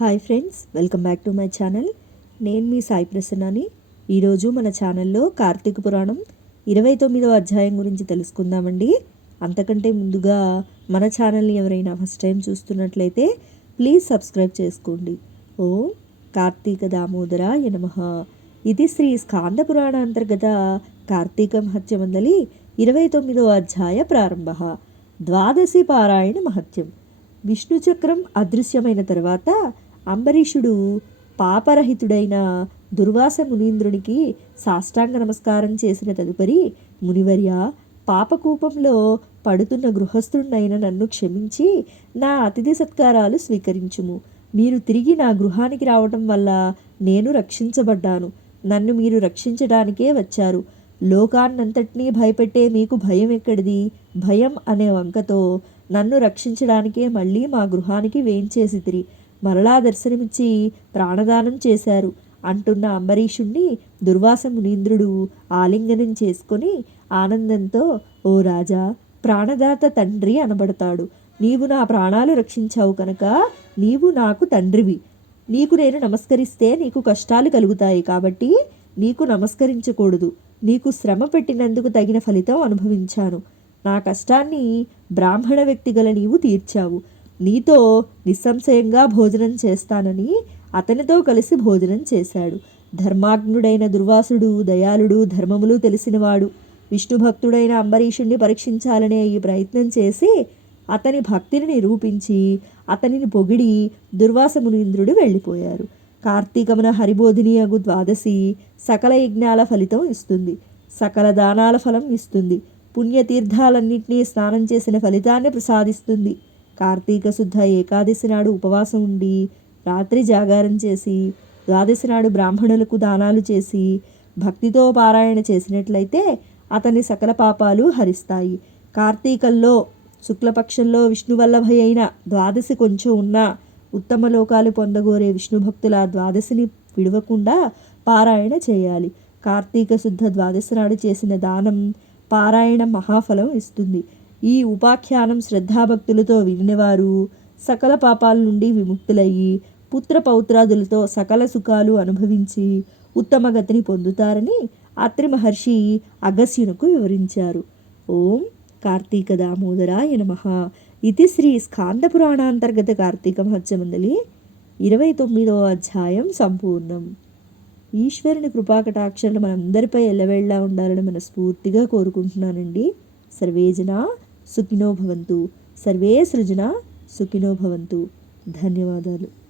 Hi friends welcome back to my channel. నేను మీ సాయి ప్రసన్నని. ఈరోజు మన ఛానల్లో కార్తీక పురాణం ఇరవై తొమ్మిదవ అధ్యాయం గురించి తెలుసుకుందామండి. అంతకంటే ముందుగా మన ఛానల్ని ఎవరైనా ఫస్ట్ టైం చూస్తున్నట్లయితే ప్లీజ్ సబ్స్క్రైబ్ చేసుకోండి. ఓ కార్తీక దామోదర యనమ ఇది శ్రీ స్కాంద పురాణ అంతర్గత కార్తీక మహత్యమందలి ఇరవై తొమ్మిదవ అధ్యాయ ప్రారంభ. ద్వాదశి పారాయణ మహత్యం. విష్ణుచక్రం అదృశ్యమైన తర్వాత అంబరీషుడు పాపరహితుడైన దుర్వాస మునీంద్రునికి సాష్టాంగ నమస్కారం చేసిన తదుపరి మునివర్య పాపకూపంలో పడుతున్న గృహస్థుడినైన నన్ను క్షమించి నా అతిథి సత్కారాలు స్వీకరించుము. మీరు తిరిగి నా గృహానికి రావటం వల్ల నేను రక్షించబడ్డాను. నన్ను మీరు రక్షించడానికే వచ్చారు. లోకాన్నంతటినీ భయపెట్టే మీకు భయం ఎక్కడిది? భయం అనే వంకతో నన్ను రక్షించడానికే మళ్ళీ మా గృహానికి వేయించేసితిరి. మరలా దర్శనమిచ్చి ప్రాణదానం చేశారు. అంటున్న అంబరీషుణ్ణి దుర్వాస మునీంద్రుడు ఆలింగనం చేసుకొని ఆనందంతో ఓ రాజా ప్రాణదాత తండ్రి అనబడతాడు. నీవు నా ప్రాణాలు రక్షించావు కనుక నీవు నాకు తండ్రివి. నీకు నేను నమస్కరిస్తే నీకు కష్టాలు కలుగుతాయి కాబట్టి నీకు నమస్కరించకూడదు. నీకు శ్రమ పెట్టినందుకు తగిన ఫలితం అనుభవించాను. నా కష్టాన్ని బ్రాహ్మణ వ్యక్తిగల నీవు తీర్చావు. నీతో నిస్సంశయంగా భోజనం చేస్తానని అతనితో కలిసి భోజనం చేశాడు. ధర్మాగ్నుడైన దుర్వాసుడు దయాళుడు ధర్మములు తెలిసినవాడు. విష్ణు భక్తుడైన అంబరీషుణ్ణి పరీక్షించాలనే ఈ ప్రయత్నం చేసి అతని భక్తిని నిరూపించి అతనిని పొగిడి దుర్వాస ఇంద్రుడు వెళ్ళిపోయారు. కార్తీకమున హరిబోధిని అగు ద్వాదశి సకల యజ్ఞాల ఫలితం ఇస్తుంది. సకల దానాల ఫలం ఇస్తుంది. పుణ్యతీర్థాలన్నింటినీ స్నానం చేసిన ఫలితాన్ని ప్రసాదిస్తుంది. కార్తీక శుద్ధ ఏకాదశి నాడు ఉపవాసం ఉండి రాత్రి జాగారం చేసి ద్వాదశి నాడు బ్రాహ్మణులకు దానాలు చేసి భక్తితో పారాయణ చేసినట్లయితే అతని సకల పాపాలు హరిస్తాయి. కార్తీకల్లో శుక్లపక్షంలో విష్ణువల్లభై అయిన ద్వాదశి కొంచెం ఉన్నా ఉత్తమ లోకాలు పొందగోరే విష్ణు భక్తుల ద్వాదశిని విడవకుండా పారాయణ చేయాలి. కార్తీక శుద్ధ ద్వాదశి నాడు చేసిన దానం పారాయణ మహాఫలం ఇస్తుంది. ఈ ఉపాఖ్యానం శ్రద్ధాభక్తులతో వినినవారు సకల పాపాల నుండి విముక్తులయ్యి పుత్ర పౌత్రాదులతో సకల సుఖాలు అనుభవించి ఉత్తమ గతిని పొందుతారని అత్రి మహర్షి అగస్యునకు వివరించారు. ఓం కార్తీక దామోదరాయ నమ. ఇది శ్రీ స్కాంద పురాణాంతర్గత కార్తీక మహత్యమందలి ఇరవై తొమ్మిదవ అధ్యాయం సంపూర్ణం. ఈశ్వరుని కృపాకటాక్షలు మనందరిపై ఎల్లవేళ్ళ ఉండాలని మనస్ఫూర్తిగా కోరుకుంటున్నానండి. సర్వేజన సుఖినో భవంతు. సర్వే సృజన సుఖినో భవంతు. ధన్యవాదాలు.